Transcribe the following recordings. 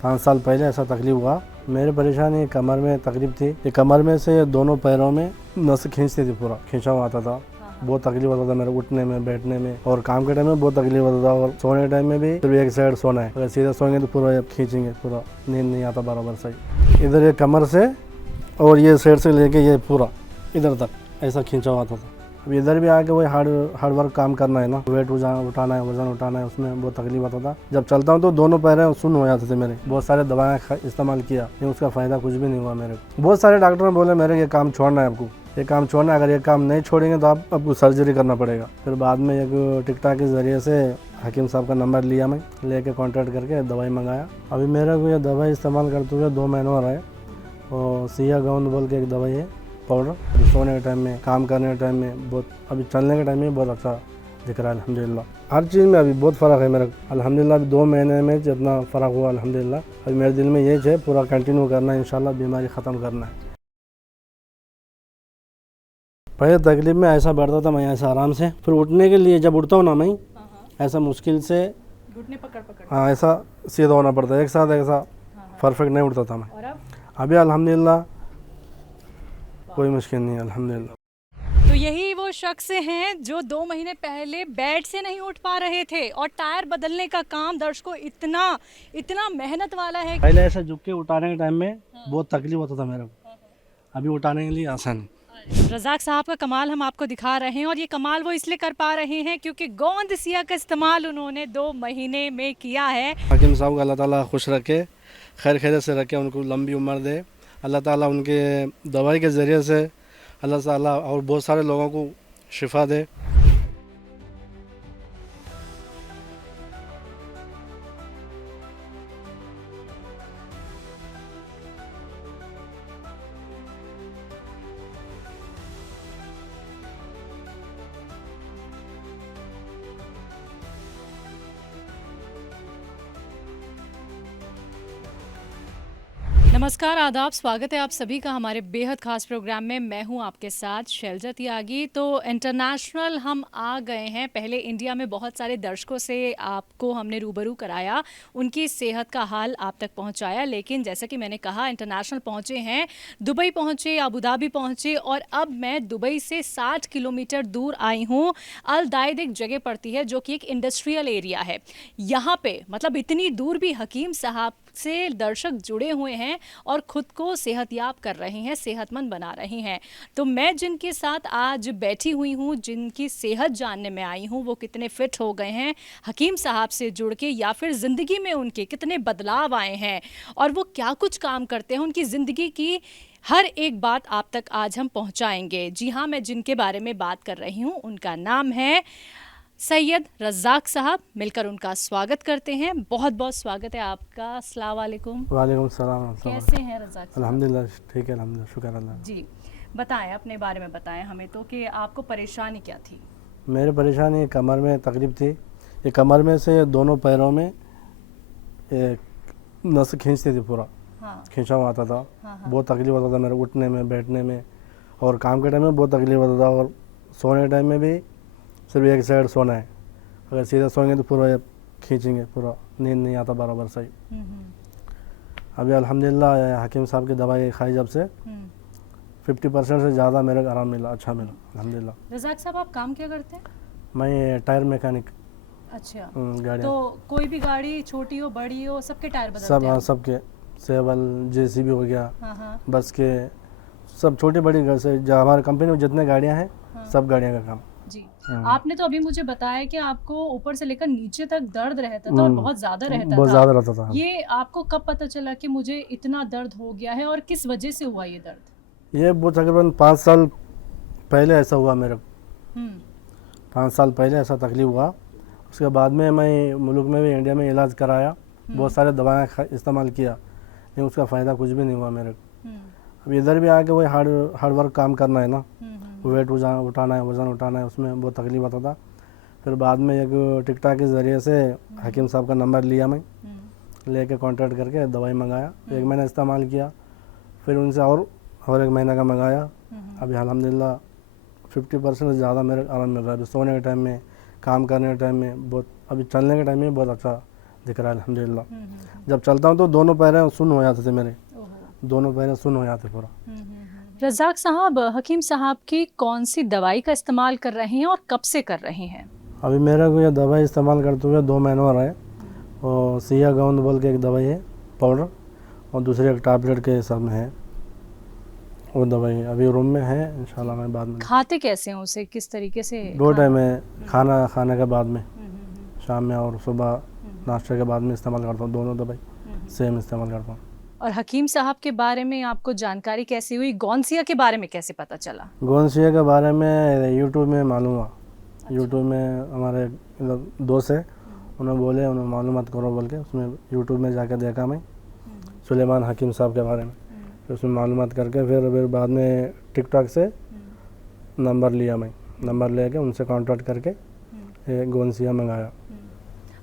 5 साल पहले ऐसा तकलीफ हुआ। मेरे परेशानी कमर में तकलीफ थी। ये कमर में से दोनों पैरों में नस खींचती थी, पूरा खींचा हुआ आता था। बहुत तकलीफ होता था मेरे उठने में, बैठने में, और काम के टाइम में बहुत तकलीफ होता था। और सोने के टाइम में भी सिर्फ एक साइड सोना है, अगर सीधा सोएंगे तो पूरा खींचेंगे, पूरा नींद नहीं आता बराबर सही। इधर ये कमर से और ये साइड से लेके ये पूरा इधर तक ऐसा खींचा हुआ आता था। अब इधर भी आके वही हार्ड वर्क काम करना है ना, वेट उठाना है, वजन उठाना है, उसमें बहुत तकलीफ आता था। जब चलता हूँ तो दोनों पैर सुन्न हो जाते थे मेरे। बहुत सारे दवाएं इस्तेमाल किया, लेकिन उसका फ़ायदा कुछ भी नहीं हुआ मेरे को। बहुत सारे डॉक्टर ने बोले मेरे ये काम छोड़ना है, आपको ये काम छोड़ना है, अगर ये काम नहीं छोड़ेंगे तो आपको सर्जरी करना पड़ेगा। फिर बाद में एक टिकटॉक के ज़रिए से हकीम साहब का नंबर लिया, मैं लेके कॉन्टैक्ट करके दवाई मंगाया। अभी मेरे को ये दवाई इस्तेमाल करते हुए 2 महीने हो रहे हैं। और सिया गाउन बोल के एक दवाई है, पाउडर। अभी सोने के टाइम में, काम करने के टाइम में बहुत, अभी चलने के टाइम में बहुत अच्छा दिख रहा है अल्हम्दुलिल्लाह। हर चीज़ में अभी बहुत फ़र्क है मेरा अल्हम्दुलिल्लाह। अभी 2 महीने में जितना फ़र्क हुआ अल्हम्दुलिल्लाह। अभी मेरे दिल में यही है पूरा कंटिन्यू करना है, इंशाल्लाह बीमारी ख़त्म करना है। पहले तकलीफ में ऐसा बैठता था मैं, ऐसा आराम से, फिर उठने के लिए जब उठता हूँ ना मैं, ऐसा मुश्किल से घुटने पकड़ हाँ ऐसा सीधा होना पड़ता है, एक साथ ऐसा परफेक्ट नहीं उठता था मैं। और अब अभी अल्हम्दुलिल्लाह कोई मुश्किल नहीं है अल्हम्दुलिल्लाह। तो यही वो शख्स हैं जो 2 महीने पहले बेड से नहीं उठ पा रहे थे, और टायर बदलने का काम दर्शकों इतना मेहनत वाला है। पहले ऐसा झुक के उठाने के टाइम में बहुत तकलीफ होता था मेरे को, अभी उठाने के लिए आसान है। रज़ाक साहब का कमाल हम आपको दिखा रहे हैं, और ये कमाल वो इसलिए कर पा रहे हैं क्योंकि गोंद सिया का इस्तेमाल उन्होंने 2 महीने में किया है। हकीम साहब को अल्लाह ताला खुश रखे, खैर खैरियत से रखे, उनको लंबी उम्र दे अल्लाह ताला। उनके दवाई के ज़रिए से अल्लाह ताला और बहुत सारे लोगों को शिफा दे। नमस्कार, आदाब, स्वागत है आप सभी का हमारे बेहद खास प्रोग्राम में। मैं हूं आपके साथ शैलजा त्यागी। तो इंटरनेशनल हम आ गए हैं। पहले इंडिया में बहुत सारे दर्शकों से आपको हमने रूबरू कराया, उनकी सेहत का हाल आप तक पहुंचाया, लेकिन जैसा कि मैंने कहा इंटरनेशनल पहुंचे हैं, दुबई पहुंचे, अबू धाबी पहुंचे, और अब मैं दुबई से 60 किलोमीटर दूर आई हूँ। अल दायद एक जगह पड़ती है जो कि एक इंडस्ट्रियल एरिया है। यहाँ पे मतलब इतनी दूर भी हकीम साहब से दर्शक जुड़े हुए हैं और ख़ुद को सेहतयाब कर रहे हैं, सेहतमंद बना रहे हैं। तो मैं जिनके साथ आज बैठी हुई हूँ, जिनकी सेहत जानने में आई हूँ, वो कितने फिट हो गए हैं हकीम साहब से जुड़ के, या फिर ज़िंदगी में उनके कितने बदलाव आए हैं, और वो क्या कुछ काम करते हैं, उनकी ज़िंदगी की हर एक बात आप तक आज हम पहुँचाएंगे। जी हाँ, मैं जिनके बारे में बात कर रही हूँ उनका नाम है सैयद रज़ाक साहब। मिलकर उनका स्वागत करते हैं। बहुत बहुत स्वागत है आपका। अस्सलाम वालेकुम। वालेकुम सलाम। कैसे हैं रज़ाक साहब? अल्हम्दुलिल्लाह ठीक है, अल्हम्दुलिल्लाह, शुक्र अल्लाह। जी, बताएं अपने बारे में, बताएं हमें तो कि आपको परेशानी क्या थी। मेरे परेशानी कमर में तकलीफ थी। ये कमर में से दोनों पैरों में नस खींचती थी, पूरा खींचा हुआ आता था। बहुत तकलीफ होता था मेरे उठने में, बैठने में, और काम के टाइम में बहुत तकलीफ होता था। और सोने के टाइम में भी सिर्फ एक साइड सोना है, अगर सीधा सोएंगे तो पूरा खींचेंगे, पूरा नींद नहीं आता बराबर सही। अभी अल्हम्दुलिल्लाह हकीम साहब की दवाई खाई जब से 50% से ज़्यादा मेरे को आराम मिला, अच्छा मिला अल्हम्दुलिल्लाह। रज़ाक साहब आप काम क्या करते हैं? मैं टायर मैकेनिक। अच्छा, गाड़ियाँ तो कोई भी गाड़ी छोटी हो बड़ी हो सबके टायर बदलते सब, हैं? हाँ सबके, सेवल जेसीबी हो गया, हाँ। बस के, सब छोटी बड़ी घर से जो हमारे कंपनी में जितने गाड़ियाँ हैं सब गाड़ियों का काम। जी, आपने तो अभी मुझे बताया कि आपको ऊपर से लेकर नीचे तक दर्द रहता था, और बहुत ज़्यादा रहता था। बहुत ज़्यादा रहता था। ये आपको कब पता चला कि मुझे इतना दर्द हो गया है, और किस वजह से हुआ ये दर्द? ये वो तकरीबन 5 साल पहले ऐसा हुआ मेरे को। 5 साल पहले ऐसा तकलीफ हुआ। उसके बाद में मैं मुल्क में भी, इंडिया में इलाज कराया, बहुत सारे दवाएं इस्तेमाल किया, लेकिन उसका फ़ायदा कुछ भी नहीं हुआ मेरे को। अब इधर भी आके वही हार्ड वर्क काम करना है ना, वेट उठाना है, वज़न उठाना है, उसमें बहुत तकलीफ आता था। फिर बाद में एक टिकटॉक के ज़रिए से हकीम साहब का नंबर लिया, मैं लेके कॉन्टैक्ट करके दवाई मंगाया। 1 महीना इस्तेमाल किया, फिर उनसे और 1 महीने का मंगाया। अभी अल्हम्दुलिल्लाह 50% से ज़्यादा मेरे आराम मिल रहा है। अभी सोने के टाइम में, काम करने के टाइम में बहुत, अभी चलने के टाइम में बहुत अच्छा दिख रहा है अल्हम्दुलिल्लाह। जब चलता हूँ तो दोनों पैर सुन्न हो जाते थे मेरे, दोनों पैर सुन्न हो जाते पूरा। रज़ाक साहब, हकीम साहब की कौन सी दवाई का इस्तेमाल कर रहे हैं और कब से कर रहे हैं? अभी मेरे को ये दवाई इस्तेमाल करते हुए 2 महीने हो रहे हैं। और सिया गोंद बोल के एक दवाई है पाउडर, और दूसरी एक टैबलेट के हिसाब में है वो दवाई। अभी रूम में है, इंशाल्लाह मैं बाद में। खाते कैसे हैं उसे, किस तरीके से? 2 टाइम में, खाना खाने के बाद में, शाम में और सुबह नाश्ते के बाद में इस्तेमाल करता हूँ। दोनों दवाई सेम इस्तेमाल करता हूँ। और हकीम साहब के बारे में आपको जानकारी कैसे हुई? गौनसिया के बारे में कैसे पता चला? गोंसिया के बारे में यूट्यूब में मालूम हुआ। यूट्यूब में हमारे दोस्त है, उन्होंने बोले, उन्होंने मालूमात करो बोल के, उसमें यूट्यूब में जाकर देखा मैं सुलेमान हकीम साहब के बारे में। फिर उसमें मालूमात करके फिर बाद में टिकटॉक से नंबर लिया मैं, नंबर लेके उनसे कांटेक्ट करके ये गोंसिया मंगाया।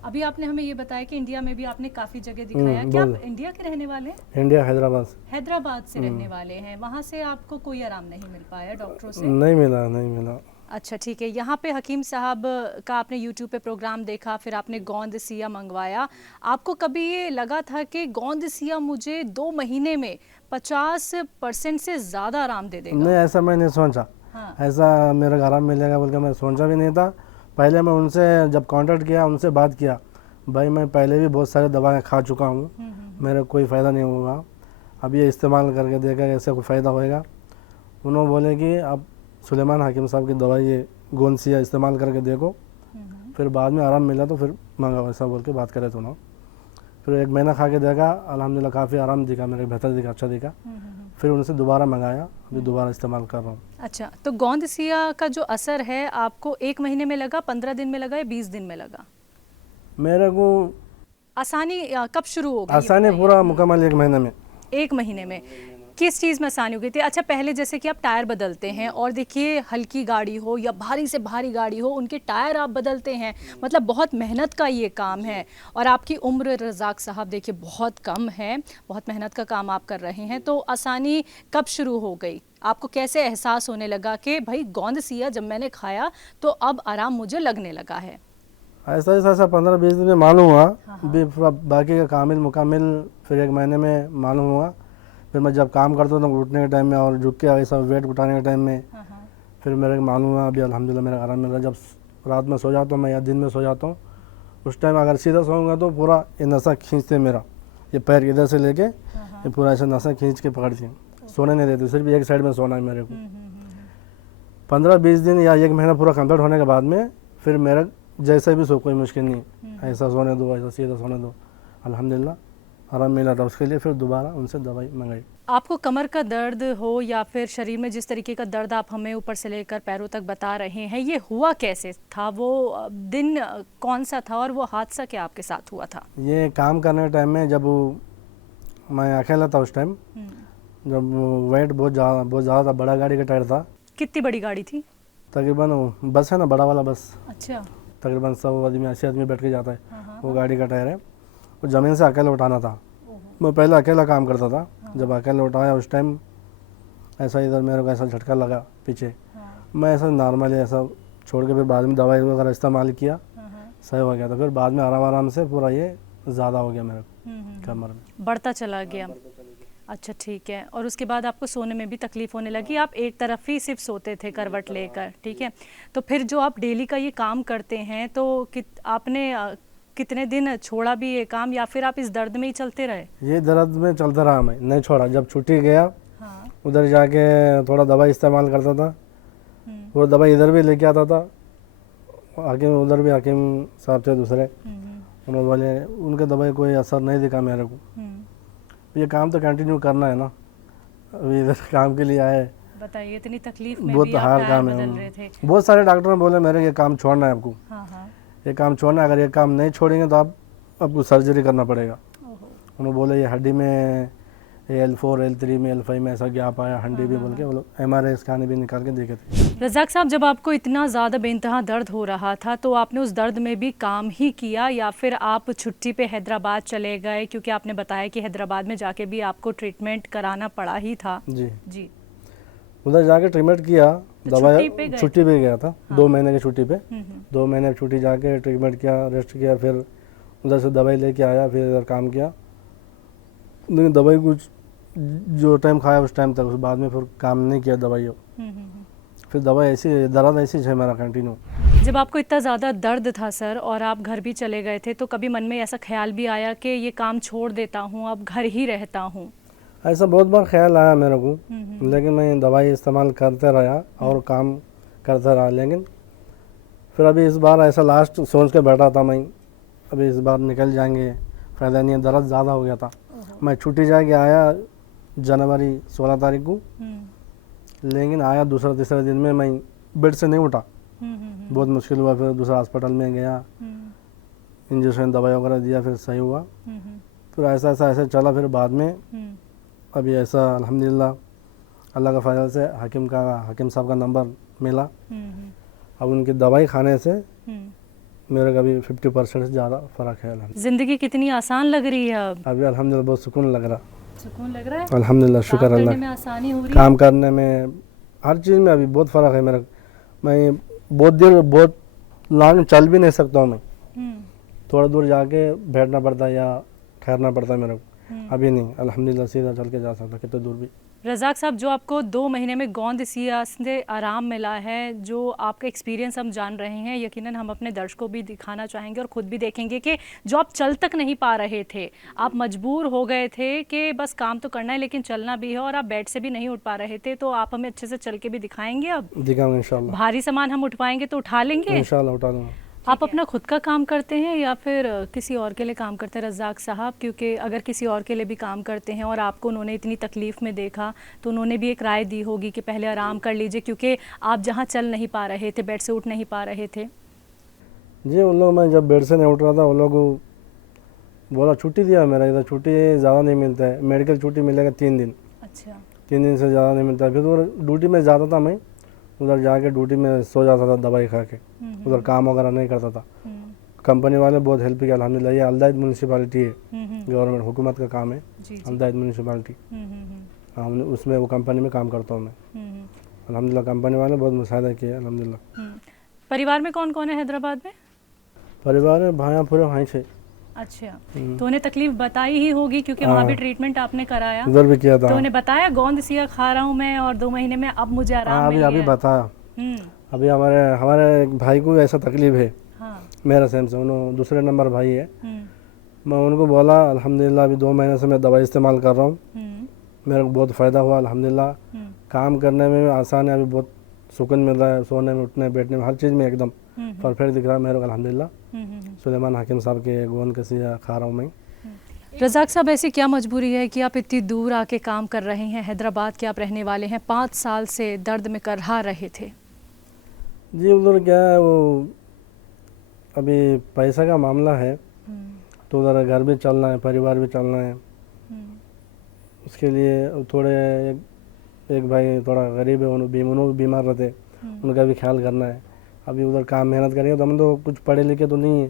अभी आपने हमें ये बताया कि इंडिया में भी आपने काफ़ी जगह दिखाया। क्या आप इंडिया के रहने वाले हैं? इंडिया हैदराबाद से। हैदराबाद से रहने वाले हैं। वहाँ से आपको कोई आराम नहीं मिल पाया डॉक्टरों से? नहीं मिला। अच्छा, ठीक है। यहाँ पे हकीम साहब का आपने यूट्यूब पे प्रोग्राम देखा, फिर आपने गोंद सिया मंगवाया। आपको कभी ये लगा था कि गोंद सिया मुझे 2 महीने में 50% से ज़्यादा आराम दे देगा? नहीं, ऐसा मैं नहीं सोचा। हाँ। ऐसा मेरे को आराम मिलेगा बोल के मैं सोचा भी नहीं था। पहले मैं उनसे जब कांटेक्ट किया, उनसे बात किया, भाई मैं पहले भी बहुत सारी दवाएं खा चुका हूँ, मेरे कोई फ़ायदा नहीं हुआ, अब ये इस्तेमाल करके देखा ऐसे कोई फ़ायदा होएगा। उन्होंने बोले कि आप सुलेमान हकीम साहब की दवाई ये गोंसिया इस्तेमाल करके देखो, फिर बाद में आराम मिला तो फिर मंगाओ, ऐसा बोल के बात करे तो ना। फिर 1 महीना खा के देखा, अल्हम्दुलिल्लाह काफ़ी आराम दिखा मेरे, बेहतर दिखा, अच्छा दिखा। फिर उनसे दोबारा मंगाया, अभी दोबारा इस्तेमाल कर रहा हूँ। अच्छा, तो गोंद सिया का जो असर है आपको 1 महीने में लगा, 15 दिन में लगा या 20 दिन में लगा? मेरे को आसानी कब शुरू हो गई? आसानी पूरा मुकम्मल 1 महीने में। 1 महीने में किस चीज़ में आसानी हो गई थी? अच्छा, पहले जैसे कि आप टायर बदलते हैं और देखिए हल्की गाड़ी हो या भारी से भारी गाड़ी हो, उनके टायर आप बदलते हैं, मतलब बहुत मेहनत का ये काम है। और आपकी उम्र रज़ाक साहब देखिए बहुत कम है, बहुत मेहनत का काम आप कर रहे हैं। तो आसानी कब शुरू हो गई? आपको कैसे एहसास होने लगा कि भाई गोंद सिया जब मैंने खाया तो अब आराम मुझे लगने लगा है? ऐसा 15-20 दिन में मालूम हुआ, बाकी का कामिल मुकामिल फिर 1 महीने में मालूम हुआ। फिर मैं जब काम करता था उठने के टाइम में और झुक के ऐसा वेट उठाने के टाइम में फिर मेरे को मालूम हुआ अभी अल्हम्दुलिल्लाह मेरा आराम मिल रहा है। जब रात में सो जाता हूँ मैं या दिन में सो जाता हूँ, उस टाइम अगर सीधा सोऊंगा तो पूरा ये नसा खींचते मेरा, ये पैर इधर से लेके ये पूरा ऐसा नसा खींच के पकड़ती है, सोने नहीं देती, सिर्फ एक साइड में सोना है मेरे को। 15-20 दिन या 1 महीना पूरा कंप्लीट होने के बाद में फिर मेरा जैसे भी सो कोई मुश्किल नहीं, ऐसा सोने दो, ऐसा सीधा सोने दो, अल्हम्दुलिल्लाह आराम मिला था। उसके लिए फिर दोबारा उनसे दवाई मंगाई। आपको कमर का दर्द हो या फिर शरीर में जिस तरीके का दर्द आप हमें ऊपर से लेकर पैरों तक बता रहे हैं, ये हुआ कैसे था? वो दिन कौन सा था और वो हादसा क्या आपके साथ हुआ था? ये काम करने के टाइम में जब मैं अकेला था उस टाइम, जब वेट बहुत ज़्यादा था, बड़ा गाड़ी का टायर था। कितनी बड़ी गाड़ी थी? तकरीबन बस है ना, बड़ा वाला बस। अच्छा। तकरीबन 100 आदमी 80 आदमी बैठ के जाता है, वो गाड़ी का टायर है। वो ज़मीन से अकेला उठाना था। मैं पहले अकेला काम करता था, जब अकेला उठाया उस टाइम ऐसा इधर मेरे को ऐसा झटका लगा पीछे। मैं ऐसा नॉर्मली ऐसा छोड़ के फिर बाद में दवाई वगैरह इस्तेमाल किया, सही हो गया था। फिर बाद में आराम से पूरा ये ज़्यादा हो गया मेरे को, कमर में बढ़ता चला गया। अच्छा, ठीक है। और उसके बाद आपको सोने में भी तकलीफ होने लगी, आप एक तरफ ही सिर्फ सोते थे करवट लेकर, ठीक है। तो फिर जो आप डेली का ये काम करते हैं तो आपने कितने दिन छोड़ा भी ये काम या फिर आप इस दर्द में ही चलते रहे? ये दर्द में चलता रहा, मैं नहीं छोड़ा। जब छुट्टी गया उधर जाके थोड़ा दवाई इस्तेमाल करता था, वो दवाई इधर भी लेके आता था। हकीम उधर भी हकीम साहब थे दूसरे, उन्होंने बोले उनके दवाई कोई असर नहीं दिखा मेरे को। ये काम तो कंटिन्यू करना है ना, अभी इधर काम के लिए आए। बताइए, इतनी तकलीफ में बहुत भी आप हार्ड काम बदल रहे थे। बहुत सारे डॉक्टर ने बोले मेरे ये काम छोड़ना है आपको, ये काम छोड़ना है, अगर ये काम नहीं छोड़ेंगे तो आपको सर्जरी करना पड़ेगा। उन्होंने बोले ये हड्डी में L4 L3 में L5 में ऐसा गैप आया, हड्डी भी बोल के वो लोग MRI स्कैन भी निकाल के देखे थे। रज़ाक साहब, जब आपको इतना ज़्यादा बेइंतहा दर्द हो रहा था तो आपने उस दर्द में भी काम ही किया या फिर आप छुट्टी पे हैदराबाद चले गए? क्योंकि आपने बताया कि हैदराबाद में जाके भी आपको ट्रीटमेंट कराना पड़ा ही था। जी, उधर जाके ट्रीटमेंट किया, दवाई छुट्टी पे गया था। 2 महीने की छुट्टी पे, 2 महीने की छुट्टी जाके ट्रीटमेंट किया, रेस्ट किया। फिर उधर से दवाई लेके आया, फिर इधर काम किया, लेकिन दवाई कुछ जो टाइम खाया उस टाइम तक, उस बाद में फिर काम नहीं किया दवाई। फिर दवाई ऐसी दर्द ऐसी है मेरा कंटिन्यू। जब आपको इतना ज़्यादा दर्द था सर और आप घर भी चले गए थे, तो कभी मन में ऐसा ख्याल भी आया कि ये काम छोड़ देता हूँ, अब घर ही रहता हूँ? ऐसा बहुत बार ख्याल आया मेरे को, लेकिन मैं दवाई इस्तेमाल करते रहा और काम करता रहा। लेकिन फिर अभी इस बार ऐसा लास्ट सोच के बैठा था मैं, अभी इस बार निकल जाएंगे, फ़ायदा नहीं है, दर्द ज़्यादा हो गया था। मैं छुट्टी जाके आया जनवरी 16 तारीख को, लेकिन आया दूसरा तीसरे दिन में मैं बेड से नहीं उठा, बहुत मुश्किल हुआ। फिर दूसरा हॉस्पिटल में गया, इंजेक्शन दवाई वगैरह दिया, फिर सही हुआ। फिर ऐसा ऐसा चला। फिर बाद में अभी ऐसा अल्हम्दुलिल्लाह अल्लाह का फ़ज़ल से हकीम साहब का नंबर मिला। अब उनकी दवाई खाने से मेरे को अभी 50% से ज़्यादा फ़र्क है। ज़िंदगी कितनी आसान लग रही है अब? अभी अल्हम्दुलिल्लाह बहुत सुकून लग रहा। सुकून लग रहा है? अल्हम्दुलिल्लाह, शुक्र अल्लाह। काम करने में आसानी हो रही है? काम करने में, हर चीज़ में अभी बहुत फ़र्क है मेरा। मैं बहुत देर बहुत लॉन्ग चल भी नहीं सकता हूँ मैं, थोड़ा दूर जाके बैठना पड़ता है या ठहरना पड़ता है मेरे को। अभी नहीं, अल्हम्दुलिल्लाह सीधा चल के जा सकता कितने दूर भी। रज़ाक साहब, जो आपको 2 महीने में गोंद सिया से आराम मिला है, जो आपका एक्सपीरियंस हम जान रहे हैं, यकीनन हम अपने दर्शकों को भी दिखाना चाहेंगे और ख़ुद भी देखेंगे कि जो आप चल तक नहीं पा रहे थे, आप मजबूर हो गए थे कि बस काम तो करना है लेकिन चलना भी है, और आप बेड से भी नहीं उठ पा रहे थे, तो आप हमें अच्छे से चल के भी दिखाएंगे। अब दिखाऊंगा इंशाल्लाह। भारी सामान हम उठवाएंगे तो उठा लेंगे इंशाल्लाह, उठा लूँगा। आप अपना खुद का काम करते हैं या फिर किसी और के लिए काम करते हैं रज़ाक साहब? क्योंकि अगर किसी और के लिए भी काम करते हैं और आपको उन्होंने इतनी तकलीफ़ में देखा, तो उन्होंने भी एक राय दी होगी कि पहले आराम कर लीजिए, क्योंकि आप जहाँ चल नहीं पा रहे थे, बेड से उठ नहीं पा रहे थे। जी, उन लोग, मैं जब बेड से नहीं उठ रहा था, उन लोग बोला छुट्टी दिया। मेरा इधर छुट्टी ज़्यादा नहीं मिलता है, मेडिकल छुट्टी मिलेगा 3 दिन। अच्छा। 3 दिन से ज़्यादा नहीं मिलता है। फिर उधर ड्यूटी में जाता था मैं, उधर जाके ड्यूटी में सो जाता था दवाई खा के, उधर काम वगैरह नहीं करता था। कंपनी वाले बहुत हेल्प किया अल्हम्दुलिल्लाह। ये अल्दाइद म्यूनसिपालिटी है, गवर्नमेंट हुकूमत का काम है, अल्दाइद म्यूनसिपालिटी। हाँ, उसमें वो कंपनी में काम करता हूँ मैं। अल्हम्दुलिल्लाह कंपनी वाले बहुत मुसाइदा किया अल्हम्दुलिल्लाह। परिवार में कौन कौन है हैदराबाद में? परिवार में भाइयाँ पूरे भाई थे। अच्छा, तो उन्हें तकलीफ बताई ही होगी क्योंकि वहाँ भी ट्रीटमेंट आपने कराया, उधर भी किया था। तो उन्हें बताया गोंद सिया खा रहा हूँ मैं और 2 महीने में अब मुझे आराम मिल गया? अभी बताया। अभी हमारे एक भाई को ऐसा तकलीफ है, मेरा सेम से, उन्होंने दूसरे नंबर भाई है। मैं उनको बोला अल्हम्दुलिल्लाह अभी 2 महीने से मैं दवाई इस्तेमाल कर रहा हूँ, मेरे को बहुत फ़ायदा हुआ अल्हम्दुलिल्लाह। काम करने में आसान है, अभी बहुत सुकून मिल रहा है, सोने में, उठने, बैठने में, हर चीज़ में एकदम परफेक्ट दिख रहा है मेरे को अल्हम्दुलिल्लाह। सुलेमान हकीम साहब के गोंद सिया खा रहा हूँ मैं। रज़ाक साहब, ऐसी क्या मजबूरी है कि आप इतनी दूर आके काम कर रहे हैं? हैदराबाद के आप रहने वाले हैं, 5 साल से दर्द में करहा रहे थे। जी, उधर क्या है, वो अभी पैसा का मामला है, तो उधर घर भी चलना है, परिवार भी चलना है, उसके लिए थोड़े एक भाई थोड़ा गरीब है, उन्होंने बीमार रहते, उनका भी ख्याल करना है। अभी उधर काम मेहनत करेंगे तो हम तो कुछ पढ़े लिखे तो नहीं है,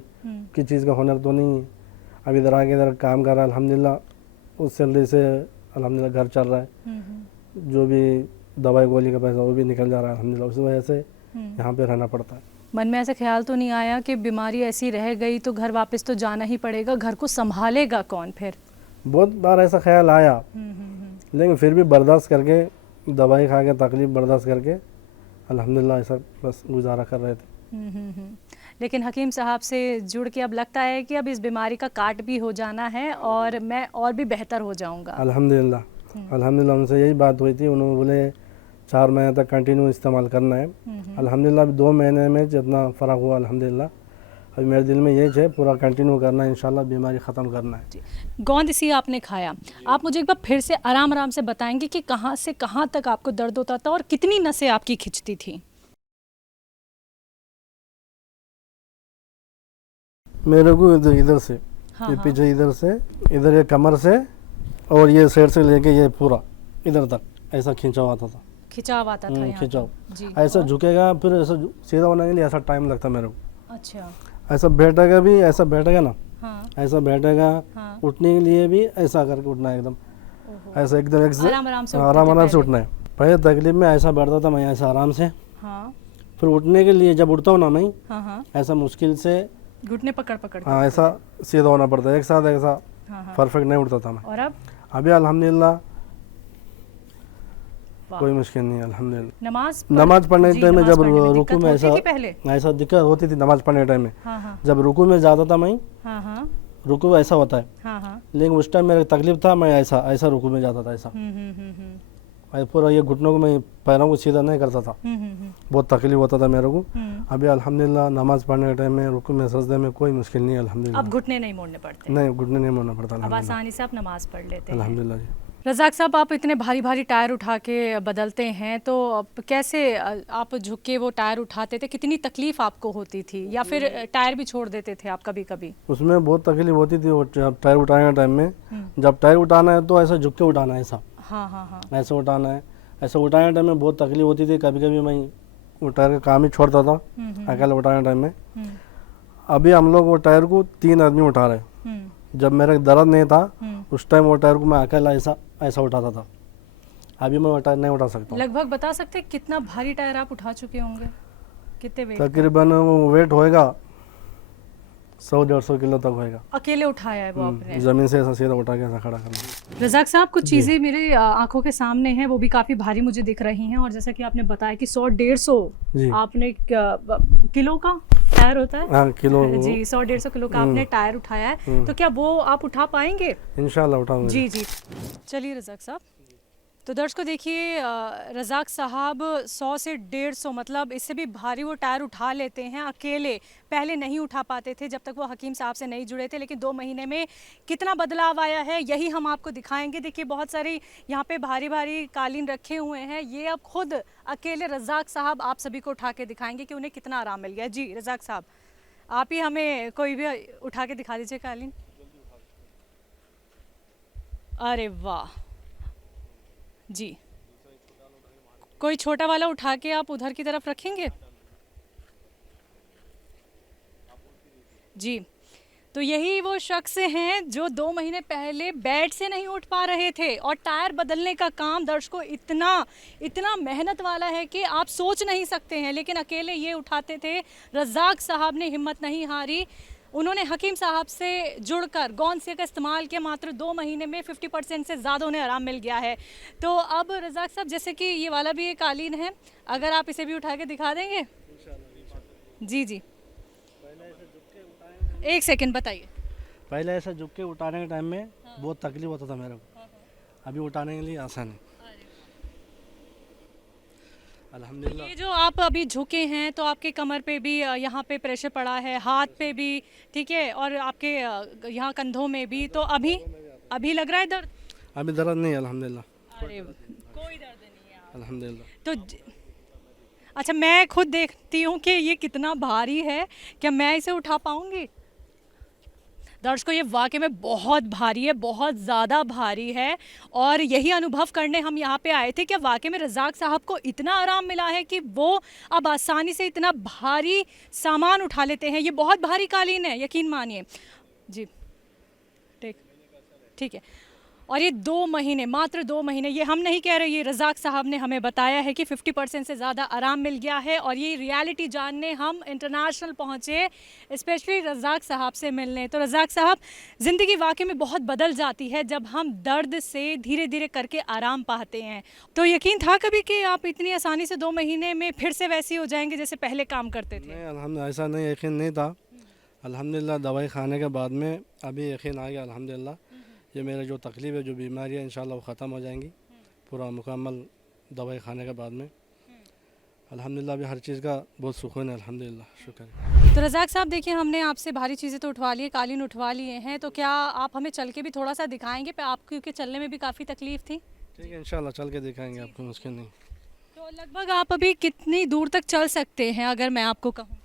किसी चीज़ का हुनर तो नहीं है। अभी इधर आके इधर काम कर रहा है अल्हम्दुलिल्लाह, उस सैलरी से अल्हम्दुलिल्लाह घर चल रहा है। जो भी दवाई गोली का पैसा वो भी निकल जा रहा है अल्हम्दुलिल्लाह, उस वजह से यहाँ पे रहना पड़ता है। मन में ऐसा ख्याल तो नहीं आया कि बीमारी ऐसी रह गई तो घर वापस तो जाना ही पड़ेगा, घर को संभालेगा कौन फिर? बहुत बार ऐसा ख्याल आया, लेकिन फिर भी बर्दाश्त करके, दवाई खा के तकलीफ बर्दाश्त करके अल्हम्दुलिल्लाह ऐसा बस गुजारा कर रहे थे। लेकिन हकीम साहब से जुड़ के अब लगता है कि अब इस बीमारी का काट भी हो जाना है और मैं और भी बेहतर हो जाऊंगा। अल्हम्दुलिल्लाह, अल्हम्दुलिल्लाह उनसे यही बात हुई थी, उन्होंने बोले 4 महीने तक कंटिन्यू इस्तेमाल करना है। अल्हम्दुलिल्लाह 2 महीने में जितना फ़र्क हुआ अल्हम्दुलिल्लाह, अभी मेरे दिल में ये है पूरा कंटिन्यू करना है, इंशाल्लाह बीमारी ख़त्म करना है। गोंद सिया आपने खाया, आप मुझे एक बार फिर से आराम से बताएंगे कि कहाँ से कहाँ तक आपको दर्द होता था और कितनी नसें आपकी खिंचती थी? मेरे को इधर से, ये पीछे इधर से, इधर ये कमर से और ये साइड से लेके ये पूरा इधर तक ऐसा खिंचाव आता था। खिंचाव आता था यहाँ खिंचाव जी। ऐसा झुकेगा, फिर ऐसा सीधा होने के लिए ऐसा टाइम लगता मेरे को। अच्छा। ऐसा बैठेगा भी, ऐसा बैठेगा ना, हाँ। ऐसा बैठेगा, हाँ। उठने के लिए भी ऐसा करके उठना है, एकदम ऐसा एकदम आराम से उठना है। पहले तकलीफ में ऐसा बैठता था मैं, ऐसा आराम से। हाँ। फिर उठने के लिए जब उठता हूँ ना मैं, हाँ। ऐसा मुश्किल से घुटने पकड़ पकड़ के। हाँ, ऐसा सीधा होना पड़ता है, एक साथ ऐसा हाँ हाँ। परफेक्ट नहीं उठता था मैं। और अब अभी अल्हम्दुलिल्लाह वाह। कोई मुश्किल नहीं है अल्हम्दुलिल्लाह। नमाज पढ़ने के टाइम में जब रुकू में ऐसा ऐसा दिक्कत होती थी नमाज पढ़ने के टाइम में, हाँ हाँ जब रुकू में जाता था मैं, हाँ हाँ रुकू ऐसा होता है, हाँ हाँ। लेकिन उस टाइम मेरे तकलीफ था, मैं ऐसा ऐसा रुकू में जाता था ऐसा, पूरा ये घुटनों को मैं पैरों को सीधा नहीं करता था, बहुत तकलीफ होता था मेरे को। अभी अल्हम्दुलिल्लाह नमाज पढ़ने के टाइम में रुकू में सजदे में कोई मुश्किल नहीं है अल्हम्दुलिल्लाह। अब घुटने नहीं मोड़ने पड़ते, नहीं, घुटने नहीं मोड़ना पड़ता अब अल्हम्दुलिल्लाह। आसानी से आप नमाज पढ़ लेते हैं। अल्हम्दुलिल्लाह जी। रज़ाक साहब, आप इतने भारी भारी टायर उठा के बदलते हैं, तो आप कैसे आप झुक के वो टायर उठाते थे? कितनी तकलीफ आपको होती थी, या फिर टायर भी छोड़ देते थे आप कभी कभी? उसमें बहुत तकलीफ होती थी, वो जब टायर उठाने के टाइम में, जब टायर उठाना है तो ऐसा झुक के उठाना है, ऐसा हाँ हाँ हाँ। ऐसा उठाना है, ऐसा उठाने के टाइम में बहुत तकलीफ होती थी। कभी कभी मैं वो टायर का काम ही छोड़ता था अकेले उठाने के टाइम में। अभी हम लोग वो टायर को 3 आदमी उठा रहे। जब मेरा दर्द नहीं था उस टाइम वो टायर को मैं अकेला ऐसा ऐसा उठाता था, अभी मैं वो टायर नहीं उठा सकता। लगभग बता सकते हैं कितना भारी टायर आप उठा चुके होंगे? कितने वेट? तकरीबन वो वेट होएगा 100-150 किलो तक होएगा। अकेले उठाया है वो आपने? जमीन से ऐसा सीधा उठा के ऐसा खड़ा करना। रज़ाक साहब, कुछ चीज़ें मेरे आंखों के सामने हैं, वो भी काफ़ी भारी मुझे दिख रही हैं, और जैसा कि आपने बताया कि 100-150 आपने किलो का टायर होता है? हाँ, किलो जी, 100-150 किलो का आपने टायर उठाया है, तो क्या वो आप उठा पाएंगे? इंशाल्लाह उठाऊंगा। जी जी। चलिए रज़ाक साहब, तो दर्शकों देखिए, रज़ाक साहब 100 से 150 मतलब इससे भी भारी वो टायर उठा लेते हैं अकेले। पहले नहीं उठा पाते थे जब तक वो हकीम साहब से नहीं जुड़े थे, लेकिन 2 महीने में कितना बदलाव आया है यही हम आपको दिखाएंगे। देखिए, बहुत सारी यहाँ पे भारी भारी कालीन रखे हुए हैं, ये अब खुद अकेले रज़ाक साहब आप सभी को उठा के दिखाएंगे कि उन्हें कितना आराम मिल गया। जी रज़ाक साहब, आप ही हमें कोई भी उठा के दिखा दीजिए कालीन। अरे वाह जी, कोई छोटा वाला उठा के आप उधर की तरफ रखेंगे जी। तो यही वो शख्स हैं जो 2 महीने पहले बेड से नहीं उठ पा रहे थे, और टायर बदलने का काम दर्शकों इतना मेहनत वाला है कि आप सोच नहीं सकते हैं, लेकिन अकेले ये उठाते थे। रज़ाक साहब ने हिम्मत नहीं हारी, उन्होंने हकीम साहब से जुड़कर गौनसे का इस्तेमाल किया, मात्र 2 महीने में 50% से ज़्यादा उन्हें आराम मिल गया है। तो अब रज़ाक साहब, जैसे कि ये वाला भी एक कालीन है, अगर आप इसे भी उठा के दिखा देंगे। जी जी, एक सेकंड बताइए। पहले ऐसा झुक के उठाने के टाइम में बहुत तकलीफ होता था मेरे को, अभी उठाने के लिए आसान है अल्हम्दुलिल्लाह। ये जो आप अभी झुके हैं, तो आपके कमर पे भी यहाँ पे प्रेशर पड़ा है, हाथ पे भी, ठीक है, और आपके यहाँ कंधों में भी, तो अभी लग रहा है दर्द? अभी दर्द नहीं है अल्हम्दुलिल्लाह। अरे कोई दर्द नहीं है अल्हम्दुलिल्लाह। तो अच्छा, मैं खुद देखती हूँ कि ये कितना भारी है, क्या मैं इसे उठा पाऊँगी? दर्शकों, ये वाकई में बहुत भारी है, बहुत ज़्यादा भारी है, और यही अनुभव करने हम यहाँ पे आए थे कि वाकई में रज़ाक साहब को इतना आराम मिला है कि वो अब आसानी से इतना भारी सामान उठा लेते हैं। ये बहुत भारी कालीन है, यकीन मानिए जी। ठीक है, और ये 2 महीने, मात्र 2 महीने, ये हम नहीं कह रहे, ये रज़ाक साहब ने हमें बताया है कि 50% से ज़्यादा आराम मिल गया है। और ये रियलिटी जानने हम इंटरनेशनल पहुँचे, स्पेशली रज़ाक साहब से मिलने। तो रज़ाक साहब, ज़िंदगी वाकई में बहुत बदल जाती है जब हम दर्द से धीरे धीरे करके आराम पाते हैं। तो यकीन था कभी कि आप इतनी आसानी से 2 महीने में फिर से वैसे हो जाएंगे जैसे पहले काम करते थे? नहीं, अल्हम्दुलिल्लाह ऐसा नहीं, यकीन नहीं था। अल्हम्दुलिल्लाह दवाई खाने के बाद में अभी यकीन आ गया अल्हम्दुलिल्लाह। ये मेरे जो तकलीफ़ है, जो बीमारी है, इंशाल्लाह वो ख़त्म हो जाएंगी पूरा मुकम्मल दवाई खाने के बाद में। अल्हम्दुलिल्लाह अभी हर चीज़ का बहुत सुकून है अल्हम्दुलिल्लाह, शुक्र है। तो रज़ाक साहब देखिए, हमने आपसे भारी चीज़ें तो उठवा ली है, कालीन उठवा लिए हैं, तो क्या आप हमें चल के भी थोड़ा सा दिखाएंगे? आपको क्योंकि चलने में भी काफ़ी तकलीफ़ थी। ठीक है, इंशाल्लाह चल के दिखाएंगे आपको, मुश्किल नहीं। तो लगभग आप अभी कितनी दूर तक चल सकते हैं अगर मैं आपको कहूँ?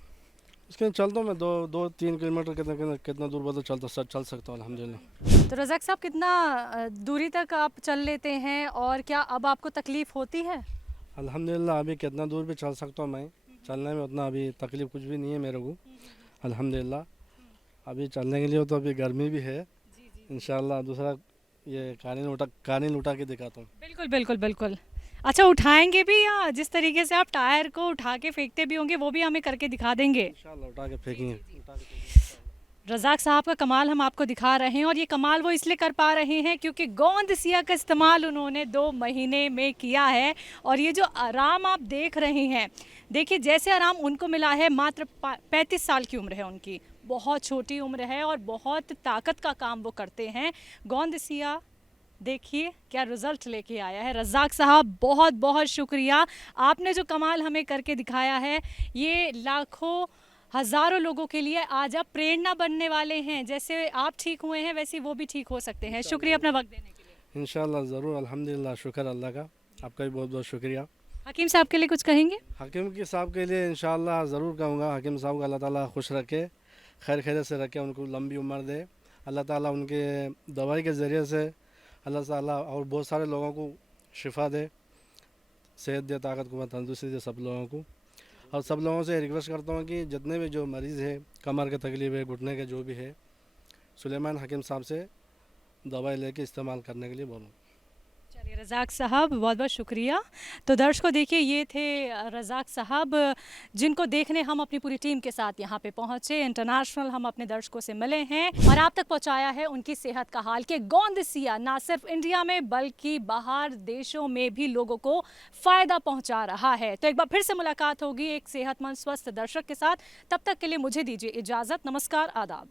इसके चलता हूँ मैं 2-3 किलोमीटर कितना दूर बता चल सकता हूँ अल्हम्दुलिल्लाह। तो रज़ाक साहब, कितना दूरी तक आप चल लेते हैं, और क्या अब आपको तकलीफ़ होती है? अल्हम्दुलिल्लाह अभी कितना दूर भी चल सकता हूँ मैं, चलने में उतना अभी तकलीफ़ कुछ भी नहीं है मेरे को अल्हम्दुलिल्लाह। अभी चलने के लिए तो अभी गर्मी भी है, इंशाल्लाह दूसरा ये कालीन उठा के दिखाता हूँ। बिल्कुल बिल्कुल बिल्कुल। अच्छा, उठाएंगे भी, या जिस तरीके से आप टायर को उठा के फेंकते भी होंगे वो भी हमें करके दिखा देंगे? इंशाल्लाह उठा के फेंकेंगे। रज़ाक साहब का कमाल हम आपको दिखा रहे हैं और ये कमाल वो इसलिए कर पा रहे हैं क्योंकि गोंद सिया का इस्तेमाल उन्होंने 2 महीने में किया है। और ये जो आराम आप देख रहे हैं, देखिए जैसे आराम उनको मिला है, मात्र 35 साल की उम्र है उनकी, बहुत छोटी उम्र है और बहुत ताकत का काम वो करते हैं। गोंद सिया देखिए क्या रिजल्ट लेके आया है। रज़ाक साहब बहुत बहुत शुक्रिया, आपने जो कमाल हमें करके दिखाया है ये लाखों हज़ारों लोगों के लिए आज आप प्रेरणा बनने वाले हैं। जैसे आप ठीक हुए हैं वैसे वो भी ठीक हो सकते हैं। शुक्रिया अपना वक्त देने के लिए। इंशाल्लाह ज़रूर, अल्हम्दुलिल्लाह, शुक्र अल्लाह का। आपका भी बहुत बहुत शुक्रिया। हकीम साहब के लिए कुछ कहेंगे? हकीम के साहब के लिए इंशाल्लाह ज़रूर कहूँगा, हकीम साहब को अल्लाह ताला खुश रखे, खैर खैरियत से रखे, उनको लंबी उम्र दे अल्लाह ताला, उनके दवाई के ज़रिए से अल्लाह ताला और बहुत सारे लोगों को शिफा दे, सेहत दे, ताकत को तंदुरुस्ती दे सब लोगों को। और सब लोगों से रिक्वेस्ट करता हूँ कि जितने भी जो मरीज़ है, कमर के तकलीफ़ है, घुटने के जो भी है, सुलेमान हकीम साहब से दवाई लेके इस्तेमाल करने के लिए बोलूँ। चलिए रज़ाक साहब बहुत बहुत शुक्रिया। तो दर्शकों देखिए ये थे रज़ाक साहब, जिनको देखने हम अपनी पूरी टीम के साथ यहाँ पे पहुँचे। इंटरनेशनल हम अपने दर्शकों से मिले हैं और आप तक पहुँचाया है उनकी सेहत का हाल कि गोंद सिया ना सिर्फ इंडिया में बल्कि बाहर देशों में भी लोगों को फ़ायदा पहुँचा रहा है। तो एक बार फिर से मुलाकात होगी एक सेहतमंद स्वस्थ दर्शक के साथ। तब तक के लिए मुझे दीजिए इजाज़त। नमस्कार, आदाब।